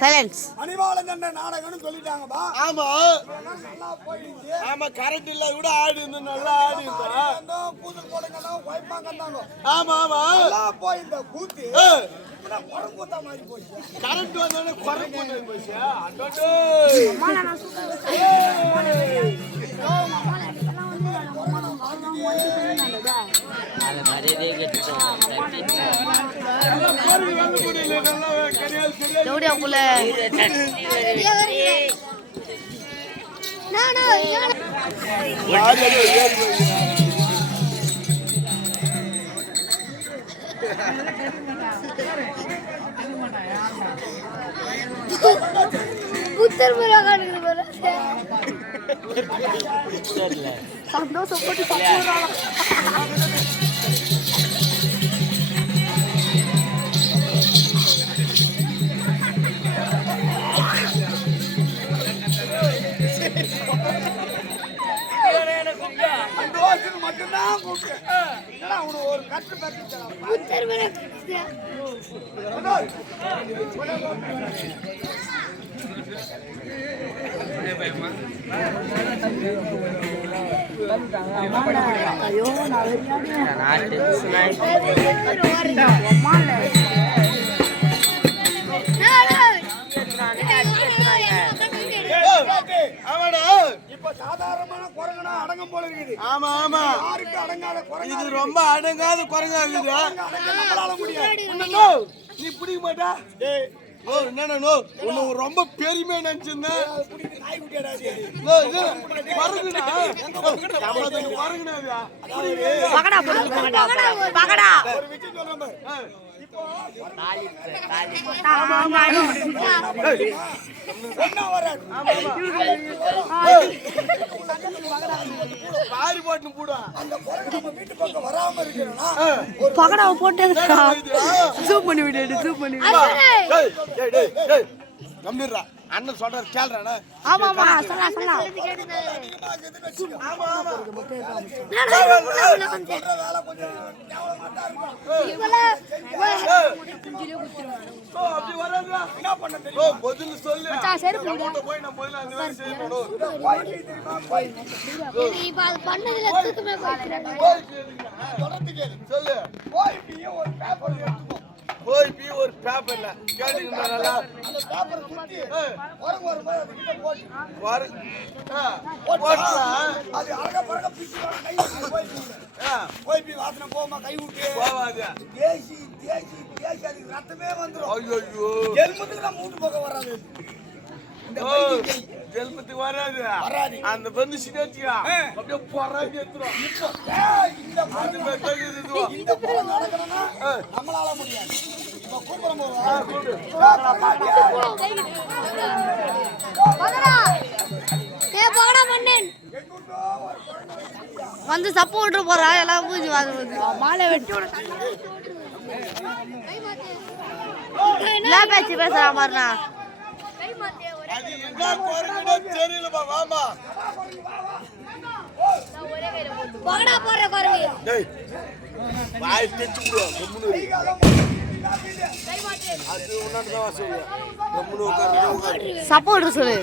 Silence. மணிவாளன் என்ற நாடகம்னு சொல்லிட்டாங்கப்பா. ஆமா நல்லா போயிடுச்சு. ஆமா கரண்ட் இல்ல கூட ஆடி இருந்து நல்லா ஆடி இருந்தா கூதல் போடுங்கலாம் வைப்பாங்கன்னாங்க. ஆமா ஆமா நல்லா போய் இந்த கூத்து குரங்கூத்தா மாதிரி போச்சு. கரண்ட் வந்தோடனே குரங்கூத்தா போச்சு. அடடே சந்தோஷப்பட்டு மட்டும்தான் ஒரு கட்டு பற்றி இப்ப சாதாரணமான குரங்குனா அடங்கம் போல இருக்குது. ஆமா ஆமா யாருக்கு அடங்காத குரங்கு இது ரொம்ப அடங்காத குரங்கா இருக்குது. நம்மளால முடியாது. நீ பிடிக்க மாட்டா ஓ என்ன நோ உன்னை ரொம்ப பெருமையா நினைச்சிருந்தேன். நாய் குட்டியாடாது. ஒரு விஷயம் சொல்றேன். பகடாவை போட்டு ஜூம் பண்ணி விடு ஜூம் பண்ணி கம்பீர்ரா அண்ணன் சொல்றாரு கேள்றானே. ஆமா ஆமா சொல்லலாம் சொல்லலாம். ஆமா ஆமா அப்படி வராதா என்ன பண்ணது? ஓ பதில் சொல்லு. மச்சான் செருப்பு போய் நான் முதல்ல அந்த வேலை செய்யணும். இப்ப அது பண்ணதுல தூக்கமே சொல்லு. போய் நீ ஒரு பேப்பர் எடுத்துக்கோ. போய் பி ஒரு பேப்பர்ல கேட்டுக்கிட்டாரா அந்த பேப்பர் சுத்தி குரங்கு வரும்போது அது கிட்ட போட்டு போட்டா அது அழகா பறக்க பிச்சு கை போய் பி வாசனை போமா கை விட்டு போவாது. தேசி தேசி தேசி அது ரத்தமே வந்துரும். ஐயோ எலும்புக்கு தான் மூட்டு பக்கம் வராது. ஜெல்மத்துக்கு வராது. வராது. அந்த வந்து சினேச்சியா அப்படியே பொறாம ஏத்துறோம். இப்போ இந்த பொருள் நடக்கணும்னா நம்மளால முடியாது. இப்போ கூப்பிடும் போது வந்து சப்பு விட்டு போறா எல்லாம் பூஜை வாங்க மாலை வெட்டி என்ன பேச்சு பேசுறா மாதிரினா அது என்ன குரங்குனே தெரியலப்பா. வாமா பகடா போற குரங்கு டேய் வாய் தெச்சு விடு கம்முனு. அது உன்னால தான் சொல்லு. கம்முனு உட்காரு. சப்போர்ட் சொல்லு.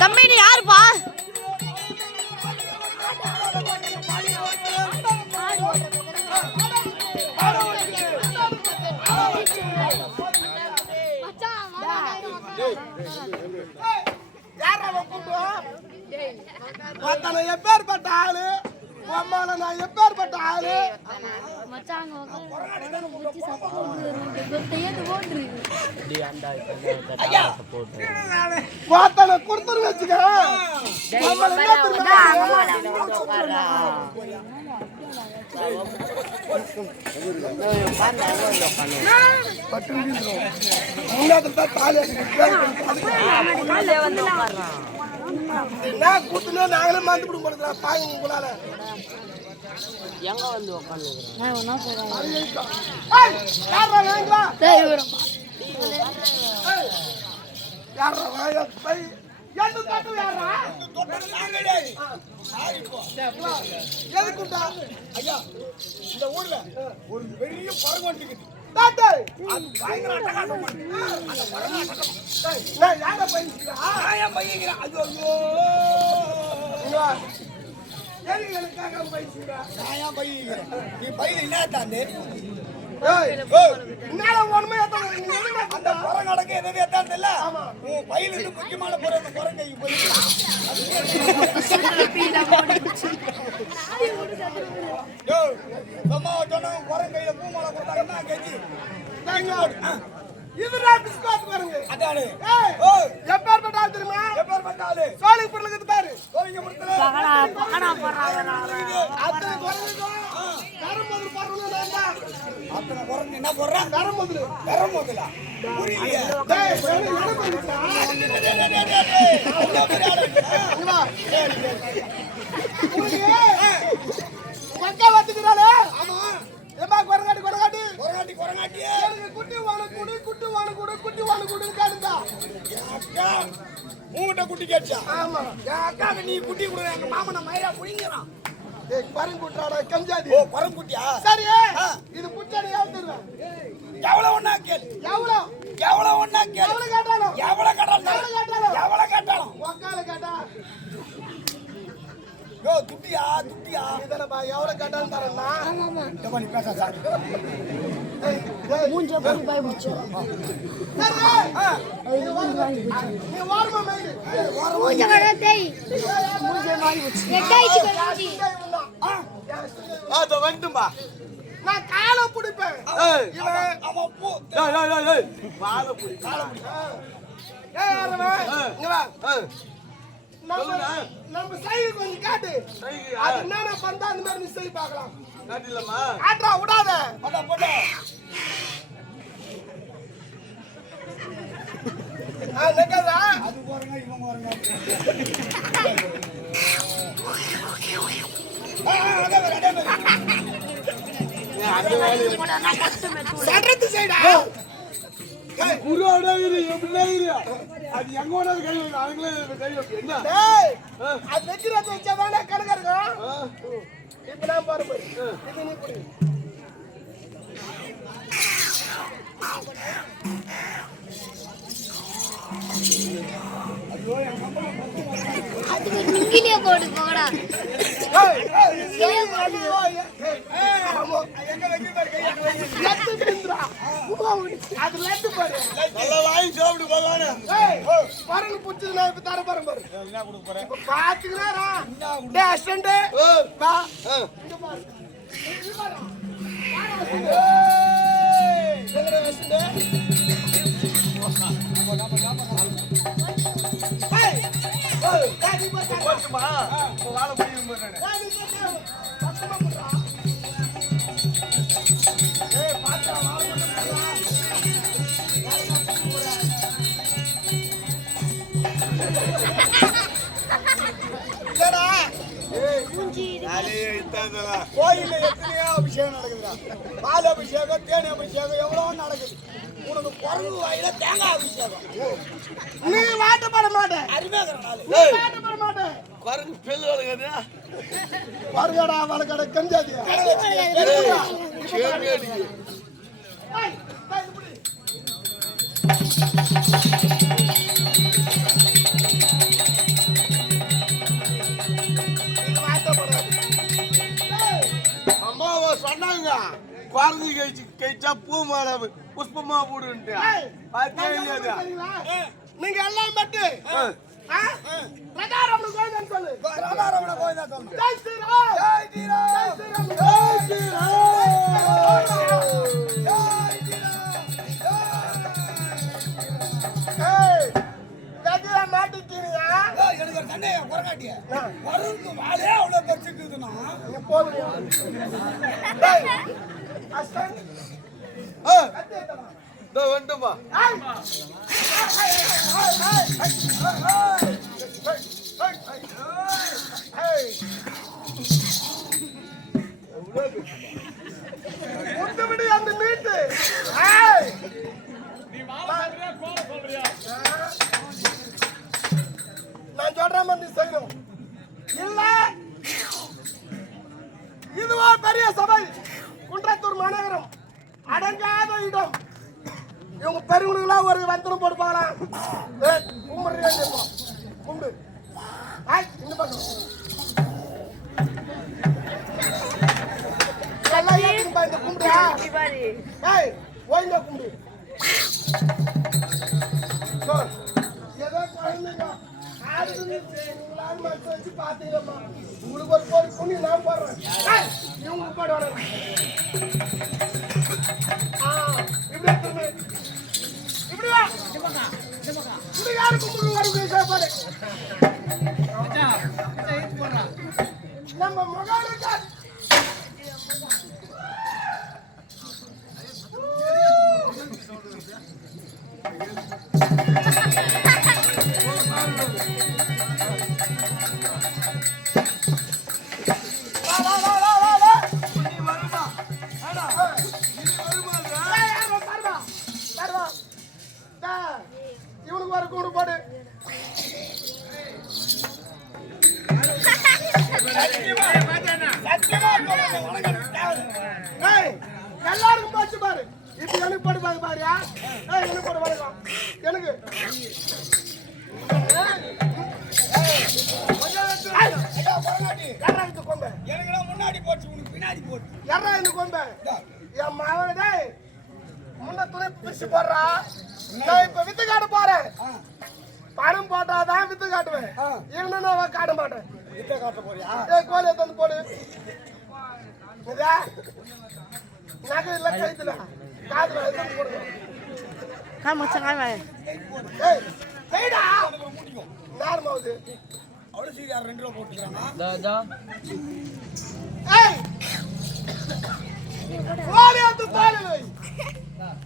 தம்பி நீ யாருப்பா? நான் எப்பேற்பட்ட ஆளு அம்மால நான் எப்பேற்பட்ட ஆளு வாத்தனை கொடுத்துரு வச்சுக்க. கூட்டுல நாங்களே மாந்து கொடுக்க பாருங்க உங்களால எங்க வந்து உட்காந்துக்கிறேன் ஒன்னா போறேன் ஏய் யாரா வேங்கா யாரா வாயா பை எந்த தட்டு யாரா தொட்டது நான் கிடையாது சாரி போ எதுக்குடா ஐயா இந்த ஊர்ல ஒரு பெரிய பறவை வந்துக்குது தாத்தா அது பயங்கர அட்டகாசம் பண்ணு அந்த பறவை அட்டகாசம் டேய் நான் யார பையங்கறா நான் பையங்கறா ஐயோ ஐயோ எனக்காக பையங்கறா நான் பையங்கறா நீ பையில என்ன தாண்டே ஏய் என்னடா ஒண்ணுமே ஏத்தாத நீ அந்த பறவை அடக்க எதே ஏத்தாத இல்ல ஆமா உன் பையில இருந்து முக்கியமான பொருள் அந்த பறவை கை போய் யோ அம்மா சொன்னா பறவை கையில பூ மாலை கொடுத்தாங்கன்னா கேஜி இதுடா பிஸ்கட் பாருங்க அதானே ஏய் எப்பேர் பட்டால் தெரியுமா எப்பேர் பட்டால் சோழிங்க புறலுக்கு பாரு சோழிங்க புறத்துல பகடா போறாங்க அத்தனை குறங்குதோ கரமதுல பறந்து நான்டா அத்தனை குறங்கு என்ன போறா கரமதுல புரியலையே டேய் என்ன பண்ணிட்டா வா மக்கா வந்துறானே ஆமா ஏமா குறங்காட்டி எனக்கு குட்டி வாண குடி காடுடா அக்கா மூட்ட குட்டி கேட்சா ஆமா அக்கா நீ குட்டி குடு எங்க மாமன மயிரா புடிங்கறான் டேய் பரங்குட்றாடா கஞ்சாதி ஓ பரங்குட்டியா சரி இது புச்சடி எவ்வளவு தருவ எவ்வளவு ஒண்ணா கேளு எவ்வளவு ஒண்ணா கேளு எவ்வளவு கேட்டாலும் உக்கால கேட்டா யோ துட்டியா இதனப்பா எவ்வளவு கேட்டாலும் தரேன்னா ஆமா டப்பா நீ பேச சார் மூஞ்ச போய் பாய் புடிச்சு நீ வாரமா மேய் மூஞ்ச வர தேய் மூஞ்ச வாய் புடிச்சு எட்டாயிச்சு மூஞ்சி அத வந்தும்பா நான் கால புடிப்பேன் இவன் அவன் போ டேய் கால புடி ஏய் அரவே இங்க வா நம்ம சைடு கொஞ்சம் காட்டு அது என்னன்னா பந்தா அந்த மாதிரி நீ செய் பார்க்கலாம் காட்டிலமா காட்றா விடாத போடா நெக்கறா அது போறங்க இவன் போறங்க சட்டத்து சைடா குருவாடா இது எப்படிடா இது அது எங்க ஓடாது கை அதுங்களே கை என்ன டேய் அது வெக்கிறது வச்சதானே கணக்கு இருக்கும் இப்ப நான் பாரு இது நீ புடி அதுக்கு நிங்கிலியே போடு போடா ஏய் எங்க வெக்கி பாரு கை லட்டு பிந்திரா அது லட்டு பாரு நல்லா வாங்கி சாப்பிடு பகவானே ஏய் பரங்க புடிச்சது நான் இப்ப தர பாரு என்ன கொடுக்க போறேன் பாத்துக்கறா டேய் அசிஸ்டன்ட் வா இங்க பாரு இங்க பாரு ஏய் எங்கடா அசிஸ்டன்ட் ஏய் காடி போடா போச்சுமா வாளை புடிங்க போறேன் காடி போடா பக்கமா போடா ஏய் பாத்தா வாளை போடா இல்லடா கோயில்ல எத்தனையோ அபிஷேகம் நடக்குதுடா பால் அபிஷேகம் தேனி அபிஷேகம் எவ்வளவு நடக்குது உனக்கு குரங்கு வாயில தேங்காய் அபிஷேகம் நீ வாட்டப்பட மாட்டேன் வாட்டப்பட மாட்டேன் குரங்கு பெல்லு வளர்க்குது வருகடா வளர்க்கட கஞ்சாதியா சேமி அடிக்கு அம்மாவா சொன்னாங்க குரங்கு கழிச்சா பூ மாலை புஷ்பமா போடுன்ட்டு நீங்க எல்லாம் பட்டு ரதாரமண கோயில் சொல்லு ரதாரமண கோயில் சொல்லு ஜெய் ஸ்ரீராம் ஜெய் ஸ்ரீராம் ஜெய் ஸ்ரீராம் ஏய் கதியா மாட்டிக்கிறியா எனக்கு ஒரு சண்டைய குறகாட்டிய குரங்கு வாளே அவ்வளவு பெருசுக்குதுனா போதும் டேய் அஸ்தான் வந்துமா முட்டு விடு அந்த மீட்டு. ஏய் நீ மாமா சொல்றியா கோல சொல்றியா? நான் சொல்ற மாதிரி நீ செய்யணும். இல்ல இதுவா பெரிய சபை, குன்றத்தூர் மாநகரம், அடங்காத இடம். இவங்க பெரியவங்களுக்குலாம் ஒரு வந்தனம் போட்டுப்பாங்களா? கும்பிடுறியா? கும்பிடு. இந்த பக்கம் எல்லாம் ஏத்துக்குப்பா இந்த கும்பிடுறா. ஏய் ஓய்ங்க கும்பிடு. ஏதோ குழந்தைங்க ஆடுதுன்னு மட்டும் வச்சு பாத்தீங்கம்மா. உங்களுக்கு ஒரு போடு புண்ணி நான் போடுறேன். இவங்க போடுவாங்க. இப்படி எடுத்துருமே. இப்படி வா. இப்படி யாரு கும்பிடு வருது சாப்பாடு. நம்ம மகானுக்கா இவனுக்கு வர கூடு போடு. எல்லாருக்கும் பாச்சு பாரு. இப்ப எனக்கு போட்டு பாரு பாரியா? எனக்கு போட்டு பாருங்க. எனக்கு முன்னாடி போட்டு உனக்கு பின்னாடி போட்டு யாரா இந்த கொம்பை என் மாவனே முன்ன துணை பிரிச்சு போடுறா. நான் இப்ப வித்து காட்ட போறேன். பணம் போட்டாதான் வித்து காட்டுவேன். இல்லைன்னா நான் காட்ட மாட்டேன். வித்த காட்ட போறியா? கோழி எடுத்து போடு. நகை இல்ல கைத்துல காதுல எடுத்து போடுங்க. நேரமாவது அவ்வளவு சீக்கிரம் 2 ரூபா போட்டுக்கிறாங்க.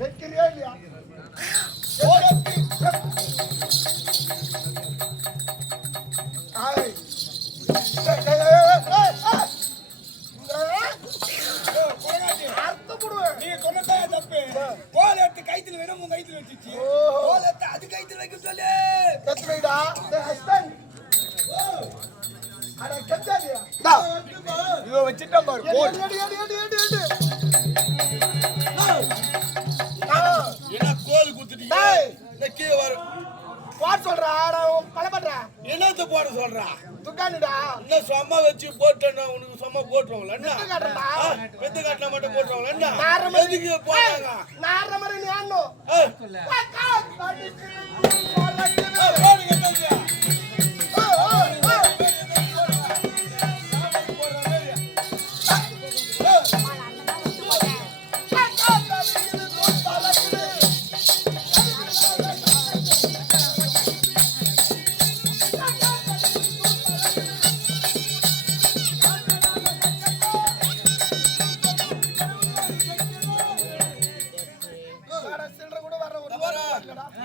வைக்கிறியா இல்லையா? நீ சொன்னதான் தப்பு. கோல் எடுத்து கைத்துல வேணும் உன் கைத்துல வச்சிச்சு. கோல் எடுத்து அது கைத்துல வைக்க சொல்லு. கத்து வைடா. அட கச்சாலியா. இதோ வச்சிட்டா பாரு. கோல் என்ன கோல் குத்துட்டீங்க? இந்த கீழ வர போட சொல்றா. நான் பல பண்றா. என்னது போட சொல்றா? துக்கானிடா. என்ன சும்மா வச்சு போட்டேன்னா உனக்கு சும்மா போட்டுருவாங்களா? என்ன வித்து காட்டறா? வித்து காட்டனா மட்டும் போட்டுருவாங்களா? என்ன எதுக்கு போறாங்க? நார மாதிரி நீ ஆடணும். போடுங்க தம்பியா.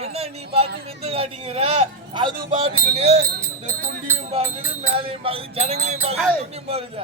என்ன நீ பாத்து வித்து காட்டிங்கிற? அது பாட்டுக்குன்னு இந்த துண்டியும் பாக்குது, மேலையும் பாக்குது, ஜனங்களையும் பாக்குது, துண்டியும் பாக்குது.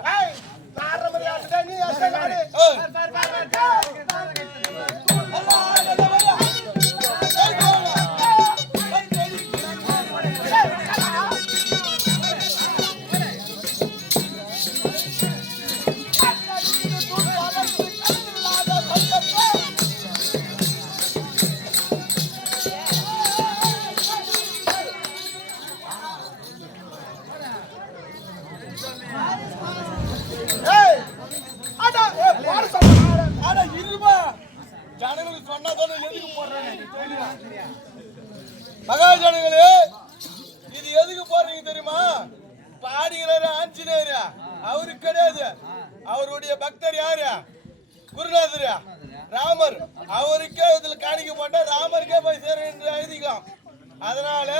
மகாஜனங்களே, இது எதுக்கு போடுறீங்க தெரியுமா? பாடுகிறாரு ஆஞ்சநேயர், அவரு கிடையாது. அவருடைய பக்தர் யாரு? குருநாதர் ராமர். அவருக்கே இதுல காணிக்க போட்டா ராமருக்கே போய் சேரும் என்று ஐதீகம். அதனால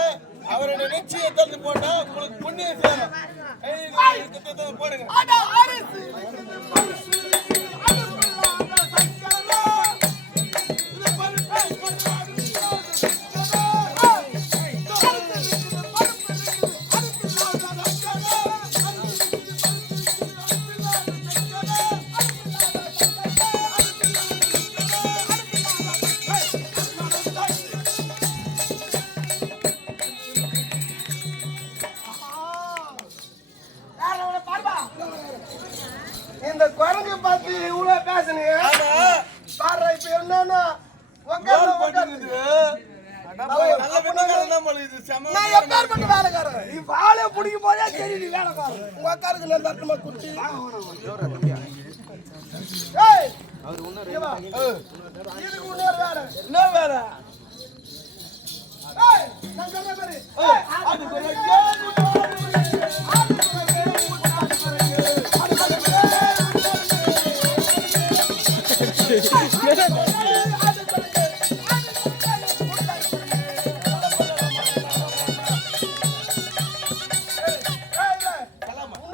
அவரை நினைச்சு எடுத்து போட்டா உங்களுக்கு புண்ணியம் சேரும். போடுங்க. பேசுனீங்க ஆனா பாரு இப்ப என்னன்னா கோல் போட்டுக்குது. நல்ல விண்ணக்காரன் தான் போல இது செம. நான் எப்பேற்பட்ட வேலைக்காரன் நீ வாழை பிடிக்கும் போதே சரி நீ வேலைக்காரன் உங்க அக்காருக்கு நல்ல அர்த்தமா குட்டி ஏய் இதுக்கு இன்னொரு வேலை என்ன வேற? ஏய் நான் சொல்ற மாதிரி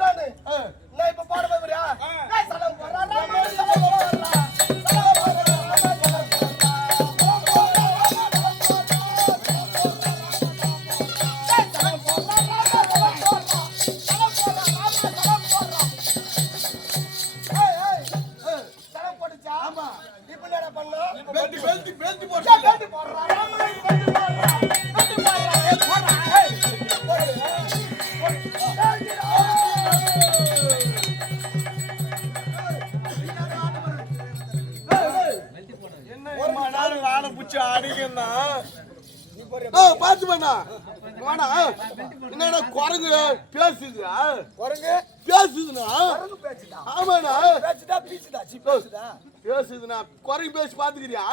அது நான் இப்ப பாட போறியா சலம் போறா பெல்ட் போட்டு பாத்து பண்ணா வேணா என்னடா குரங்கு பேசுதுடா குரங்கு பேசுதுண்ணா குரங்கு பேச்சுடா ஆமாண்ணா பேச்சுடா பீச்சுடா சி பேச்சுடா பேசுதுண்ணா குரங்கு பேசி பாத்துக்கிறியா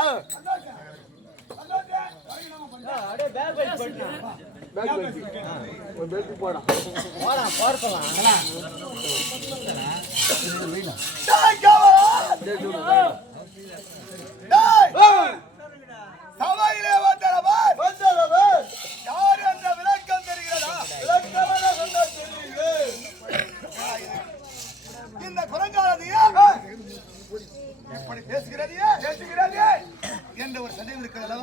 பெல்ட் போடா சபையிலே வந்தவர் யார் என்ற விளக்கம் தெரிகிறதா இந்த குரங்கானது எப்படி பேசுகிறது என்ற ஒரு சந்தேகம் இருக்கிறது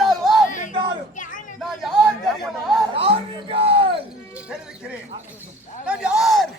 அல்லவா இருந்தாலும் நான் யார் தெரியுமா தெரிவிக்கிறேன் நான் யார்